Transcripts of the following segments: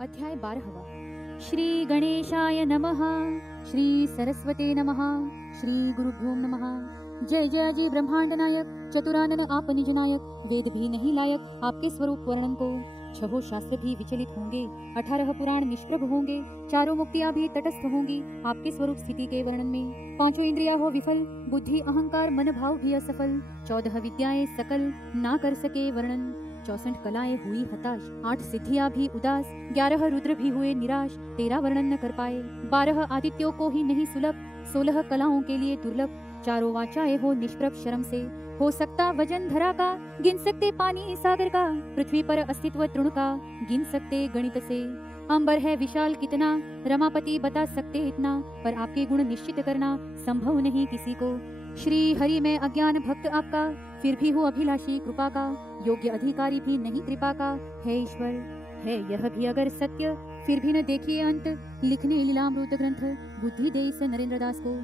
अध्याय 12। श्री गणेशाय नमः। श्री सरस्वते नमः। श्री गुरुभ्यो नमः। जय जय जी ब्रह्मांड नायक, चतुरानन आप निज नायक। वेद भी नहीं लायक आपके स्वरूप वर्णन को। छहो शास्त्र भी विचलित होंगे, 18 पुराण निष्प्रभ होंगे। चारों मुक्तियां भी तटस्थ होंगी आपके स्वरूप स्थिति के वर्णन में। पांचों इंद्रियां हो विफल, बुद्धि अहंकार मन भाव भी असफल। 14 विद्याएं सकल ना कर सके वर्णन। 64 कलाएं हुई हताश, 8 सिद्धियां भी उदास। 11 रुद्र भी हुए निराश, 13 वर्णन न कर पाए। 12 आदित्यों को ही नहीं सुलभ, 16 कलाओं के लिए दुर्लभ। चारों वाचाएं हो निष्प्रभ शर्म से, हो सकता वजन धरा का। गिन सकते पानी सागर का, पृथ्वी पर अस्तित्व तृण का। गिन सकते गणित से, अंबर है विशाल कितना। रमापति बता सकते इतना, पर आपके गुण निश्चित करना संभव नहीं किसी को। श्री हरि में अज्ञान भक्त आपका, फिर भी हूँ अभिलाषी कृपा का। योग्य अधिकारी भी नहीं कृपा का, है ईश्वर है यह भी अगर सत्य। फिर भी न देखिए अंत, लिखने लीलामृत ग्रंथ। बुद्धि दे इस नरेंद्र दास को।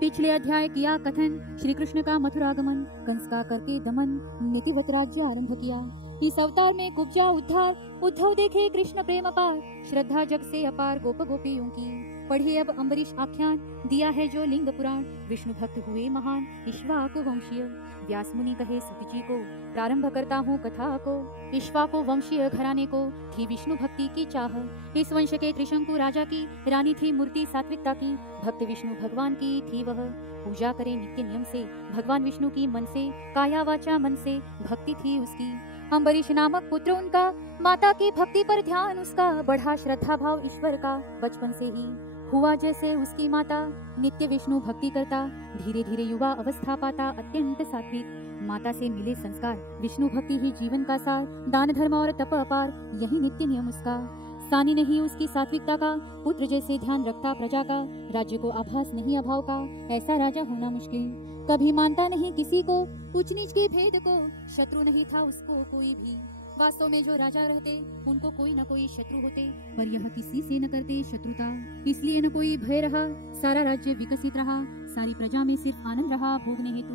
पिछले अध्याय किया कथन श्री कृष्ण का मथुरागमन, कंस का करके दमन, नीतिवत राज्य आरंभ किया। इस अवतार में कुब्जा उद्धार, उद्धव देखे कृष्ण प्रेम अपार। श्रद्धा जग से अपार गोप गोपियों की, पढ़िए अब अम्बरीश आख्यान। दिया है जो लिंग पुराण, विष्णु भक्त हुए महान इक्ष्वाकु वंशीय। व्यास मुनि कहे सुत जी को, प्रारंभ करता हूँ कथा को। इक्ष्वाकु वंशीय घराने को थी विष्णु भक्ति की चाह। इस वंश के त्रिशंकु राजा की रानी थी मूर्ति सात्विकता की। भक्त विष्णु भगवान की थी वह, पूजा करे नित्य नियम से। भगवान विष्णु की मन से, काया वाचा मन से भक्ति थी उसकी। अम्बरीश नामक पुत्र उनका, माता की भक्ति पर ध्यान उसका। बढ़ा श्रद्धा भाव ईश्वर का, बचपन से ही हुआ जैसे उसकी माता। नित्य विष्णु भक्ति करता, धीरे धीरे युवा अवस्था पाता अत्यंत सात्विक। माता से मिले संस्कार, विष्णु भक्ति ही जीवन का सार। दान धर्म और तप अपार, यही नित्य नियम उसका। सानी नहीं उसकी सात्विकता का, पुत्र जैसे ध्यान रखता प्रजा का। राज्य को आभास नहीं अभाव का, ऐसा राजा होना मुश्किल। कभी मानता नहीं किसी को, ऊंच नीच के भेद को। शत्रु नहीं था उसको कोई भी, वास्तव में जो राजा रहते उनको कोई न कोई शत्रु होते। पर यह किसी से न करते शत्रुता, इसलिए न कोई भय रहा। सारा राज्य विकसित रहा, सारी प्रजा में सिर्फ आनंद रहा भोगने हेतु।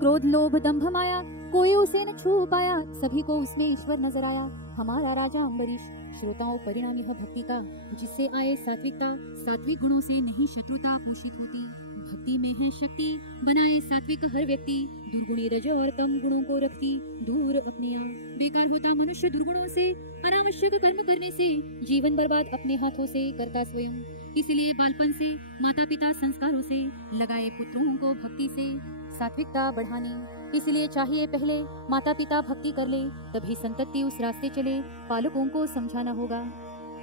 क्रोध लोभ दंभ माया, कोई उसे न छू पाया। सभी को उसमें ईश्वर नजर आया, हमारा राजा अम्बरीश। श्रोताओं परिणाम यह भक्ति का, जिससे आए सात्विकता। सात्विक गुणों से नहीं शत्रुता पोषित होती, भक्ति में है शक्ति। बनाए सात्विक हर व्यक्ति, दुर्गुणी रज और तम गुणों को रखती दूर अपने आप। बेकार होता मनुष्य दुर्गुणों से, अनावश्यक कर्म करने से। जीवन बर्बाद अपने हाथों से करता स्वयं। इसलिए बालपन से माता पिता संस्कारों से लगाए पुत्रों को भक्ति से सात्विकता बढ़ाने। इसलिए चाहिए पहले माता पिता भक्ति कर ले, तभी संतति उस रास्ते चले। पालकों को समझाना होगा,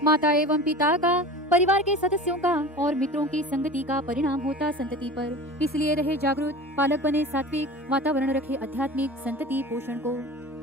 माता एवं पिता का, परिवार के सदस्यों का और मित्रों की संगति का परिणाम होता संतति पर। इसलिए रहे जागरूक, पालक बने सात्विक, वातावरण रखे आध्यात्मिक संतति पोषण को।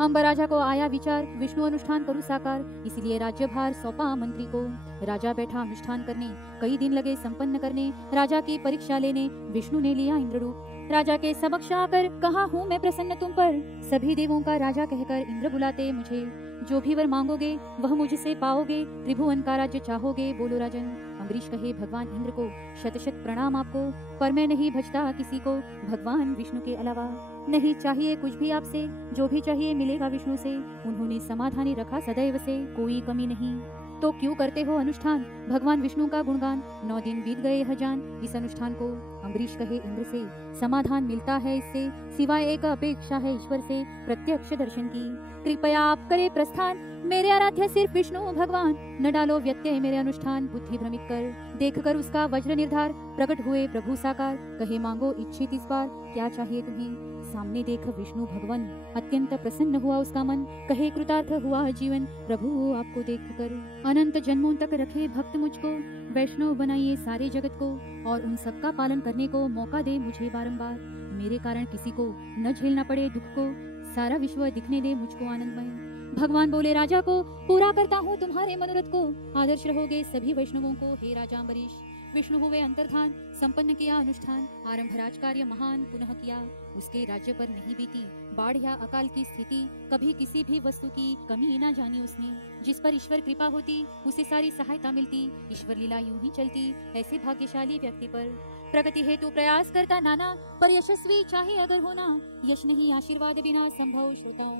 अम्बर राजा को आया विचार, विष्णु अनुष्ठान करूं साकार। इसलिए राज्यभार सौंपा मंत्री को। राजा बैठा अनुष्ठान करने, कई दिन लगे संपन्न करने। राजा की परीक्षा लेने विष्णु ने लिया इंद्र रूप। राजा के समक्ष आकर कहा हूँ मैं प्रसन्न तुम पर। सभी देवों का राजा कहकर इंद्र बुलाते मुझे। जो भी वर मांगोगे वह मुझसे पाओगे, त्रिभुवन का राज्य चाहोगे बोलो राजन। अम्बरीश कहे भगवान इंद्र को, शत शत प्रणाम आपको। पर मैं नहीं भजता किसी को भगवान विष्णु के अलावा। नहीं चाहिए कुछ भी आपसे, जो भी चाहिए मिलेगा विष्णु से। उन्होंने समाधानी रखा सदैव से, कोई कमी नहीं। तो क्यों करते हो अनुष्ठान भगवान विष्णु का गुणगान। 9 दिन बीत गए हजान इस अनुष्ठान को। अम्बरीश कहे इंद्र से, समाधान मिलता है इससे। सिवाय एक अपेक्षा है ईश्वर से, प्रत्यक्ष दर्शन की। कृपया आप करे प्रस्थान, मेरे आराध्य सिर्फ विष्णु भगवान। न डालो व्यत्यय मेरे अनुष्ठान, बुद्धि भ्रमित कर। देख कर उसका वज्र निर्धार, प्रकट हुए प्रभु साकार। कहे मांगो इच्छित इस बार, क्या चाहिए तुम्हें। सामने देख विष्णु भगवान, अत्यंत प्रसन्न हुआ उसका मन। कहे कृतार्थ हुआ जीवन, प्रभु आपको देख कर। अनंत जन्मों तक रखे भक्त मुझको, वैष्णव बनाइए सारे जगत को। और उन सबका पालन करने को मौका दे मुझे बारंबार। मेरे कारण किसी को न झेलना पड़े दुख को, सारा विश्व दिखने दे मुझको आनंदमय। भगवान बोले राजा को, पूरा करता हूँ तुम्हारे मनोरथ को। आदर्श रहोगे सभी वैष्णवों को, हे राजा अम्बरीश। विष्णु हुए अंतर्धान, संपन्न किया अनुष्ठान। आरंभ राज कार्य महान पुनः किया, उसके राज्य पर नहीं बीती बाढ़ या अकाल की स्थिति। कभी किसी भी वस्तु की कमी न जानी उसने। जिस पर ईश्वर कृपा होती उसे सारी सहायता मिलती। ईश्वर लीला यूं ही चलती ऐसे भाग्यशाली व्यक्ति पर। प्रगति हेतु प्रयास करता नाना, पर यशस्वी चाहे अगर होना। यश नहीं आशीर्वाद बिना संभव श्रोताओं।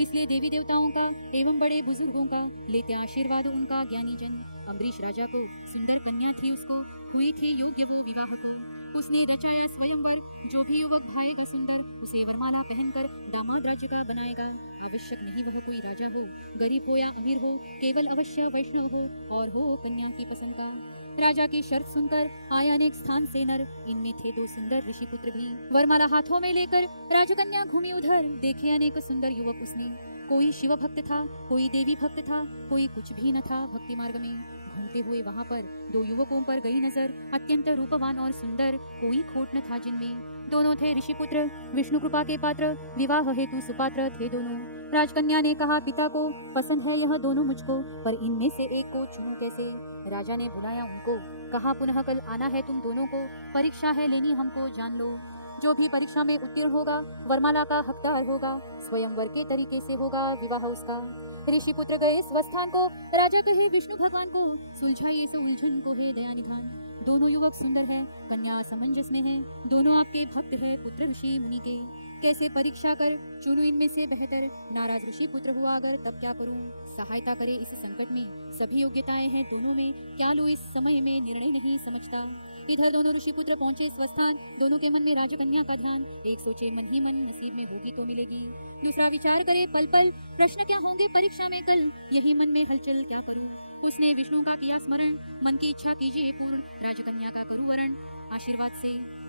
इसलिए देवी देवताओं का एवं बड़े बुजुर्गों का लेते आशीर्वाद उनका ज्ञानी जन। अम्बरीश राजा को सुंदर कन्या थी, उसको हुई थी योग्य वो विवाह को। उसने रचाया स्वयंवर, जो भी युवक भाएगा सुंदर उसे वरमाला पहनकर दामाद राज्य का बनाएगा। आवश्यक नहीं वह कोई राजा हो, गरीब हो या अमीर हो, केवल अवश्य वैष्णव हो और हो कन्या की पसंद का। राजा की शर्त सुनकर आए अनेक स्थान से नर, इनमें थे 2 सुंदर ऋषि पुत्र भी। वरमाला हाथों में लेकर राजकन्या घूमी उधर, देखे अनेक सुंदर युवक उसने। कोई शिव भक्त था, कोई देवी भक्त था, कोई कुछ भी न था भक्ति मार्ग में। घूमते हुए वहाँ पर 2 युवकों पर गई नजर, अत्यंत रूपवान और सुंदर, कोई खोट न था जिनमें। दोनों थे ऋषि पुत्र, विष्णु कृपा के पात्र, विवाह हेतु सुपात्र थे दोनों। राजकन्या ने कहा पिता को, पसंद है यह दोनों मुझको, पर इनमें से एक को चुनूं कैसे। राजा ने बुलाया उनको, कहा पुनः कल आना है तुम दोनों को, परीक्षा है लेनी हमको जान लो। जो भी परीक्षा में उत्तीर्ण होगा वरमाला का हकदार होगा, स्वयंवर के तरीके से होगा विवाह उसका। ऋषि पुत्र गए स्वस्थान को, राजा कहे विष्णु भगवान को, सुलझाइए इस उलझन को हे दया निधान। दोनों युवक सुंदर है, कन्या समंजस में है, दोनों आपके भक्त है पुत्र ऋषि मुनि के। कैसे परीक्षा कर चुनूं इनमें से बेहतर, नाराज ऋषि पुत्र हुआ अगर तब क्या करूं। सहायता करे इस संकट में, सभी योग्यताएं हैं दोनों में, क्या लो इस समय में निर्णय नहीं समझता। इधर दोनों ऋषि पुत्र पहुंचे स्वस्थान, दोनों के मन में राजकन्या का ध्यान। एक सोचे मन ही मन नसीब में होगी तो मिलेगी, दूसरा विचार करे पल पल प्रश्न क्या होंगे परीक्षा में कल, यही मन में हलचल क्या करूं। उसने विष्णु का किया स्मरण, मन की इच्छा कीजिए पूर्ण, राजकन्या का करूं वरण। आशीर्वाद से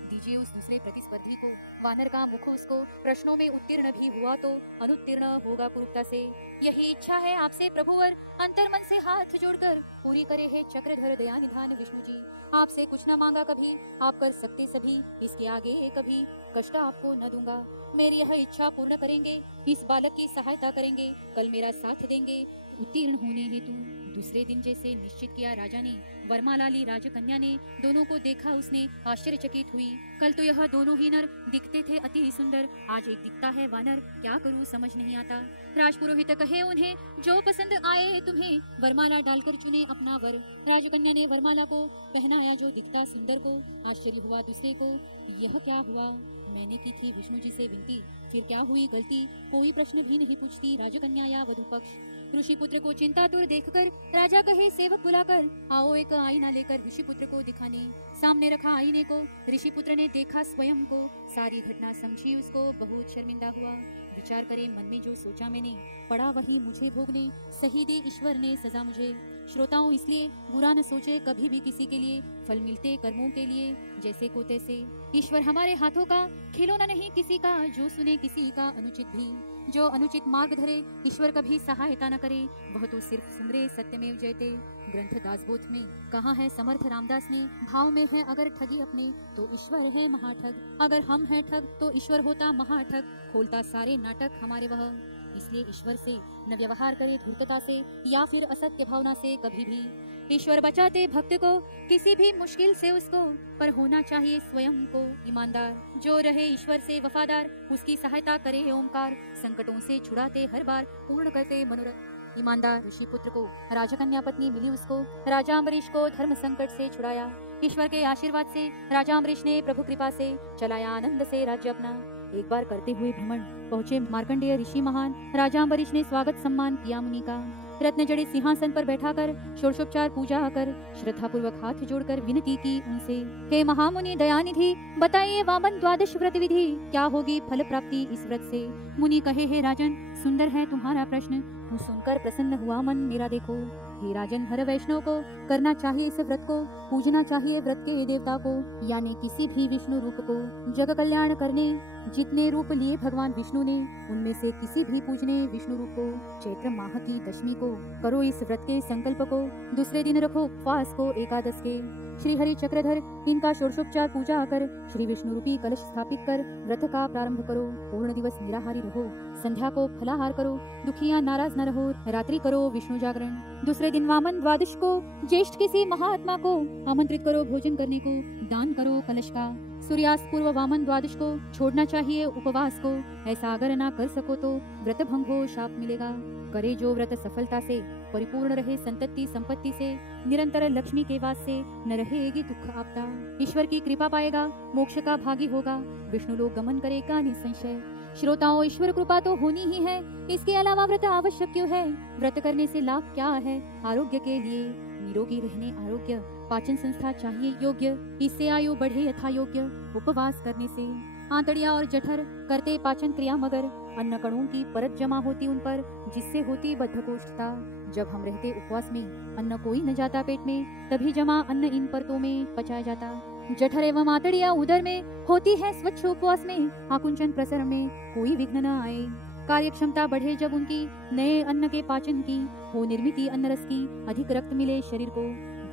दीजिए उस दूसरे प्रतिस्पर्धी को, वानर का मुख उसको, प्रश्नों में उत्तीर्ण भी हुआ तो अनुत्तीर्ण होगा कुरूपता से। यही इच्छा है आपसे प्रभुवर, अंतर मन से हाथ जोड़कर पूरी करे है चक्रधर दया निधान विष्णु जी। आपसे कुछ न मांगा कभी, आप कर सकते सभी, इसके आगे कभी कष्ट आपको न दूंगा। मेरी यह इच्छा पूर्ण करेंगे, इस बालक की सहायता करेंगे, कल मेरा साथ देंगे उत्तीर्ण होने हेतु। दूसरे दिन जैसे निश्चित किया राजा ने, वरमाला ली राजकन्या ने, दोनों को देखा उसने आश्चर्यचकित हुई। कल तो यह दोनों ही नर दिखते थे अति सुंदर, आज एक दिखता है वानर, क्या करूं समझ नहीं आता। राजपुरोहित कहे उन्हें, जो पसंद आए तुम्हें वरमाला डालकर चुने अपना वर। राजकन्या ने वरमाला को पहनाया जो दिखता सुंदर को, आश्चर्य हुआ दूसरे को, यह क्या हुआ। मैंने की थी विष्णु जी से विनती, फिर क्या हुई गलती, कोई प्रश्न भी नहीं पूछती राजकन्या या वधु पक्ष। ऋषि पुत्र को चिंतातुर देखकर राजा कहे सेवक बुलाकर, आओ एक आईना लेकर ऋषि पुत्र को दिखाने। सामने रखा आईने को, ऋषि पुत्र ने देखा स्वयं को, सारी घटना समझी उसको, बहुत शर्मिंदा हुआ। विचार करे मन में जो सोचा मैंने, पड़ा वही मुझे भोगने, सही दे ईश्वर ने सजा मुझे। श्रोताओं इसलिए बुरा न सोचे कभी भी किसी के लिए, फल मिलते कर्मों के लिए जैसे को तैसे। ईश्वर हमारे हाथों का खिलौना नहीं किसी का, जो सुने किसी का अनुचित भी। जो अनुचित मार्ग धरे ईश्वर कभी सहायता न करे, वह तो सिर्फ सुमरे सत्यमेव जयते। ग्रंथ दासबोध में कहा है समर्थ रामदास ने, भाव में है अगर ठगी अपने तो ईश्वर है महाठग। अगर हम हैं ठग तो ईश्वर होता महाठग, खोलता सारे नाटक हमारे वह। इसलिए ईश्वर से न व्यवहार करे धूर्तता से, या फिर असत्य भावना से कभी भी। ईश्वर बचाते भक्त को किसी भी मुश्किल से उसको, पर होना चाहिए स्वयं को ईमानदार। जो रहे ईश्वर से वफादार, उसकी सहायता करे ओमकार, संकटों से छुड़ाते हर बार, पूर्ण करते मनोरथ। ईमानदार ऋषि पुत्र को राजकन्या पत्नी मिली उसको, राजा अम्बरीश को धर्म संकट से छुड़ाया। ईश्वर के आशीर्वाद से राजा अम्बरीश ने प्रभु कृपा से चलाया आनंद से राज्य अपना। एक बार करते हुए भ्रमण पहुँचे मार्कंडेय ऋषि महान, राजा अम्बरीश ने स्वागत सम्मान किया मुनि का। रत्न जड़े सिंहासन पर बैठाकर षोडशोपचार पूजा कर, श्रद्धा पूर्वक हाथ जोड़कर विनती की उनसे, हे महामुनि दयानिधि, बताइए वामन द्वादश व्रत विधि, क्या होगी फल प्राप्ति इस व्रत से। मुनि कहे, हे राजन सुंदर है तुम्हारा प्रश्न, तू सुनकर प्रसन्न हुआ मन मेरा देखो। हे राजन हर वैष्णव को करना चाहिए इस व्रत को, पूजना चाहिए व्रत के देवता को, यानी किसी भी विष्णु रूप को। जग कल्याण करने जितने रूप लिए भगवान विष्णु ने, उनमें से किसी भी पूजने विष्णु रूप को। चैत्र माह की दशमी को करो इस व्रत के संकल्प को, दूसरे दिन रखो उपवास को एकादश के। श्री हरि चक्रधर इनका षोडशोपचार पूजा कर, श्री विष्णु रूपी कलश स्थापित कर व्रत का प्रारंभ करो। पूर्ण दिवस निराहारी रहो, संध्या को फलाहार करो, दुखिया नाराज न रहो, रात्रि करो विष्णु जागरण। दूसरे दिन वामन द्वादश को ज्येष्ठ किसी महात्मा को आमंत्रित करो भोजन करने को, दान करो कलश का। सूर्यास्त पूर्व वामन द्वादश को छोड़ना चाहिए उपवास को, ऐसा अगर ना कर सको तो व्रत भंग हो शाप मिलेगा। करे जो व्रत सफलता से, परिपूर्ण रहे संतति संपत्ति से, निरंतर लक्ष्मी के वास से न रहेगी दुख आपदा। ईश्वर की कृपा पाएगा, मोक्ष का भागी होगा, विष्णु लोक गमन करेगा निसंशय। श्रोताओं, ईश्वर कृपा तो होनी ही है, इसके अलावा व्रत आवश्यक क्यों है? व्रत करने से लाभ क्या है? आरोग्य के लिए, निरोगी रहने आरोग्य, पाचन संस्था चाहिए योग्य, इससे आयु बढ़े यथा योग्य। उपवास करने से आंतड़ियां और जठर करते पाचन क्रिया, मगर अन्न कणों की परत जमा होती उन पर, जिससे होती बद्धकोष्ठता। जब हम रहते उपवास में, अन्न कोई न जाता पेट में, तभी जमा अन्न इन परतों में पचाया जाता। जठर एवं आंतड़ियां उदर में होती है स्वच्छ उपवास में, आकुंचन प्रसरण में कोई विघ्न न आए। कार्य क्षमता बढ़े जब उनकी, नए अन्न के पाचन की, हो निर्मिति अन्न रस की, अधिक रक्त मिले शरीर को।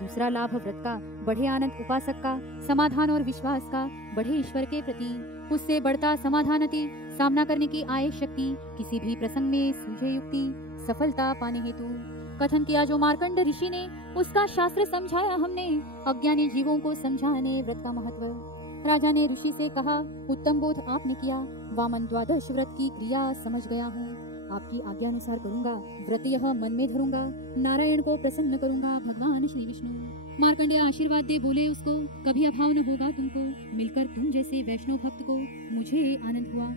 दूसरा लाभ व्रत का, बढ़े आनंद उपासक का, समाधान और विश्वास का, बढ़े ईश्वर के प्रति, उससे बढ़ता समाधान अति, सामना करने की आय शक्ति, किसी भी प्रसंग में सूझे युक्ति, सफलता पाने हेतु। कथन किया जो मार्कंड ऋषि ने, उसका शास्त्र समझाया हमने, अज्ञानी जीवों को समझाने व्रत का महत्व। राजा ने ऋषि से कहा, उत्तम बोध आपने किया, वामन द्वादश व्रत की क्रिया समझ गया हूँ। आपकी आज्ञा अनुसार करूंगा, व्रत यह मन में धरूंगा, नारायण को प्रसन्न करूंगा, भगवान श्री विष्णु। मार्कंडेय आशीर्वाद दे बोले उसको, कभी अभाव न होगा तुमको, मिलकर तुम जैसे वैष्णव भक्त को, मुझे आनंद हुआ।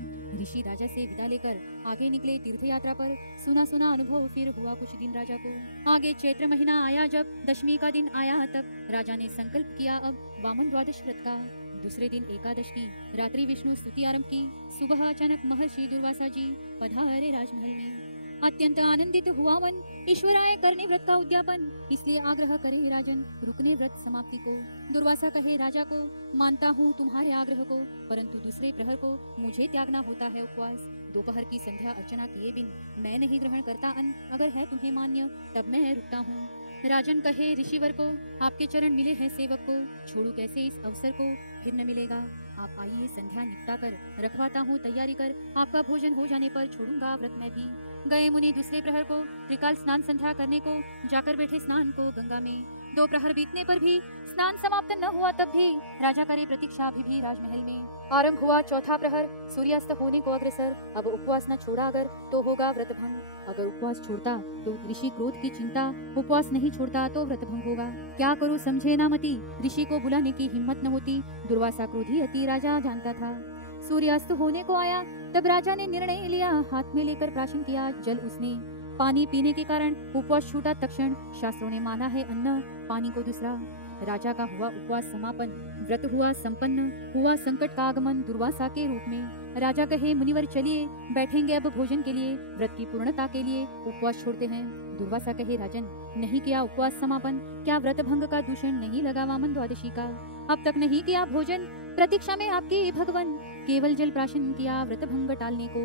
ऋषि राजा से विदा लेकर आगे निकले तीर्थ यात्रा पर। सुना सुना अनुभव फिर हुआ कुछ दिन राजा को। आगे चैत्र महीना आया जब, दशमी का दिन आया तब, राजा ने संकल्प किया अब वामन द्वादश व्रत का। दूसरे दिन एकादश की रात्रि विष्णु स्तुति आरंभ की। सुबह अचानक महर्षि दुर्वासा जी पधारे राजमहल में। अत्यंत आनंदित हुआ मन, ईश्वराय करने व्रत का उद्यापन, इसलिए आग्रह करे राजन, रुकने व्रत समाप्ति को। दुर्वासा कहे राजा को, मानता हूँ तुम्हारे आग्रह को, परंतु दूसरे प्रहर को मुझे त्यागना होता है उपवास। दोपहर की संध्या अर्चना किए बिन मैं नहीं ग्रहण करता अन्न, अगर है तुम्हें मान्य तब मैं रुकता हूँ। राजन कहे ऋषिवर को, आपके चरण मिले हैं सेवक को, छोड़ू कैसे इस अवसर को, फिर न मिलेगा। आप आइए संध्या निपटा कर, रखवाता हूँ तैयारी कर, आपका भोजन हो जाने पर छोड़ूंगा व्रत मैं भी। गए मुनि दूसरे प्रहर को, त्रिकाल स्नान संध्या करने को, जाकर बैठे स्नान को गंगा में। दो प्रहर बीतने पर भी स्नान समाप्त न हुआ तब भी, राजा करे प्रतीक्षा अभी भी राजमहल में। आरंभ हुआ चौथा प्रहर, सूर्यास्त होने को अग्रसर, अब उपवास न छोड़ा अगर तो होगा व्रत भंग। अगर उपवास छोड़ता तो ऋषि क्रोध की चिंता, उपवास नहीं छोड़ता तो व्रत भंग होगा। क्या करूं समझे ना मति, ऋषि को बुलाने की हिम्मत न होती, दुर्वासा क्रोधी अति राजा जानता था। सूर्यास्त होने को आया तब राजा ने निर्णय लिया, हाथ में लेकर प्राशन किया जल उसने। पानी पीने के कारण उपवास छूटा तक्षण, शास्त्रों ने माना है अन्न पानी को दूसरा। राजा का हुआ उपवास समापन, व्रत हुआ संपन्न, हुआ संकट का आगमन दुर्वासा के रूप में। राजा कहे मुनिवर चलिए, बैठेंगे अब भोजन के लिए, व्रत की पूर्णता के लिए उपवास छोड़ते हैं। दुर्वासा कहे राजन, नहीं किया उपवास समापन, क्या व्रत भंग का दूषण नहीं लगा वामन द्वादशी का? अब तक नहीं किया भोजन, प्रतीक्षा में आपके भगवन, केवल जल प्राशन किया व्रत भंग टालने को।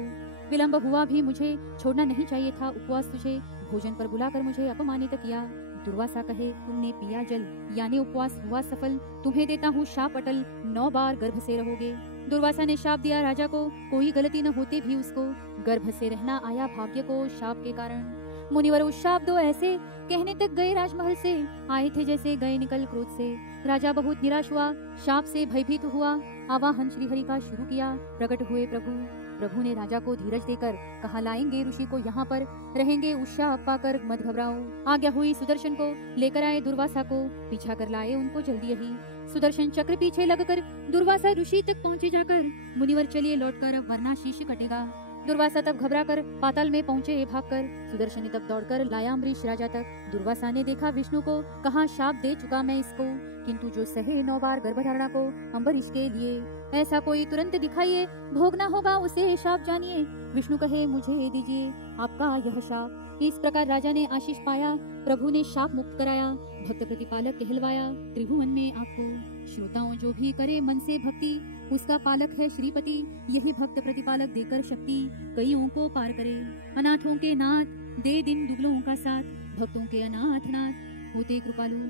विलंब हुआ भी मुझे, छोड़ना नहीं चाहिए था उपवास तुझे, भोजन पर बुलाकर मुझे अपमानित किया। दुर्वासा कहे तुमने पिया जल, यानी उपवास हुआ सफल, तुम्हें देता हूँ शाप अटल, 9 बार गर्भ से रहोगे। दुर्वासा ने शाप दिया राजा को, कोई गलती न होते भी उसको, गर्भ से रहना आया भाग्य को शाप के कारण। मुनिवर उस शाप दो ऐसे, कहने तक गए राजमहल से, आए थे जैसे गए निकल क्रोध से। राजा बहुत निराश हुआ, शाप से भयभीत हुआ, आवाहन श्रीहरि का शुरू किया, प्रकट हुए प्रभु। प्रभु ने राजा को धीरज देकर कहा, लाएंगे ऋषि को यहाँ पर, रहेंगे उषा पाकर मत घबराओ। आज्ञा हुई सुदर्शन को, लेकर आए दुर्वासा को, पीछा कर लाए उनको जल्दी यही। सुदर्शन चक्र पीछे लगकर दुर्वासा ऋषि तक पहुँचे जाकर, मुनिवर चलिए लौटकर वरना शीश कटेगा। दुर्वासा तब घबरा कर पाताल में पहुँचे भागकर, सुदर्शन ने तब दौड़कर लाया अम्बरीश राजा तक। दुर्वासा ने देखा विष्णु को, कहा शाप दे चुका मैं इसको, किंतु जो सहे 9 बार गर्भधारणा को अम्बरीश के लिए, ऐसा कोई तुरंत दिखाइए, भोगना होगा उसे शाप जानिए। विष्णु कहे मुझे दीजिए आपका यह शाप। इस प्रकार राजा ने आशीष पाया, प्रभु ने शाप मुक्त कराया, भक्त प्रतिपालक कहलवाया त्रिभुवन में आपको। श्रोताओं जो भी करे मन से भक्ति, उसका पालक है श्रीपति, यही भक्त प्रतिपालक देकर शक्ति, कईयों को पार करे। अनाथों के नाथ दे दिन दुबलों का साथ, भक्तों के अनाथ नाथ होते कृपालु।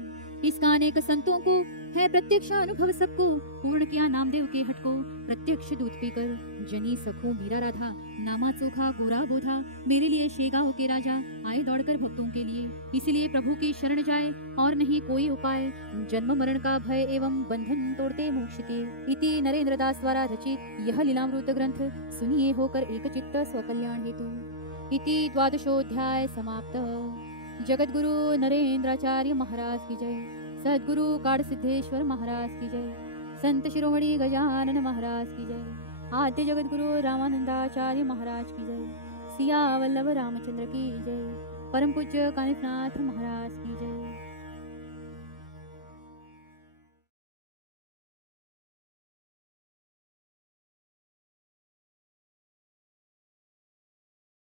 इसका अनेक संतों को है प्रत्यक्ष अनुभव सबको, पूर्ण किया नामदेव के हट को, प्रत्यक्ष दूध पीकर। जनी सखो मीरा राधा, नामा चोखा गोरा बोधा, मेरे लिए शेगांव के राजा आए दौड़कर भक्तों के लिए। इसलिए प्रभु की शरण जाए और नहीं कोई उपाय, जन्म मरण का भय एवं बंधन तोड़ते मोक्ष के। इति नरेंद्र दास द्वारा रचित यह लीलामृत ग्रंथ सुनिए होकर एक चित्त स्वकल्याण हेतु। इति 12वाध्याय समाप्त। जगतगुरु नरेंद्राचार्य महाराज की जय। सद्गुरु काड़ सिद्धेश्वर महाराज की जय। संत शिरोमणि गजानन महाराज की जय। आद्य जगत गुरु रामानंदाचार्य महाराज की जय। सिया वल्लभ रामचंद्र की जय। परम पूज्य कानिफनाथ महाराज की जय।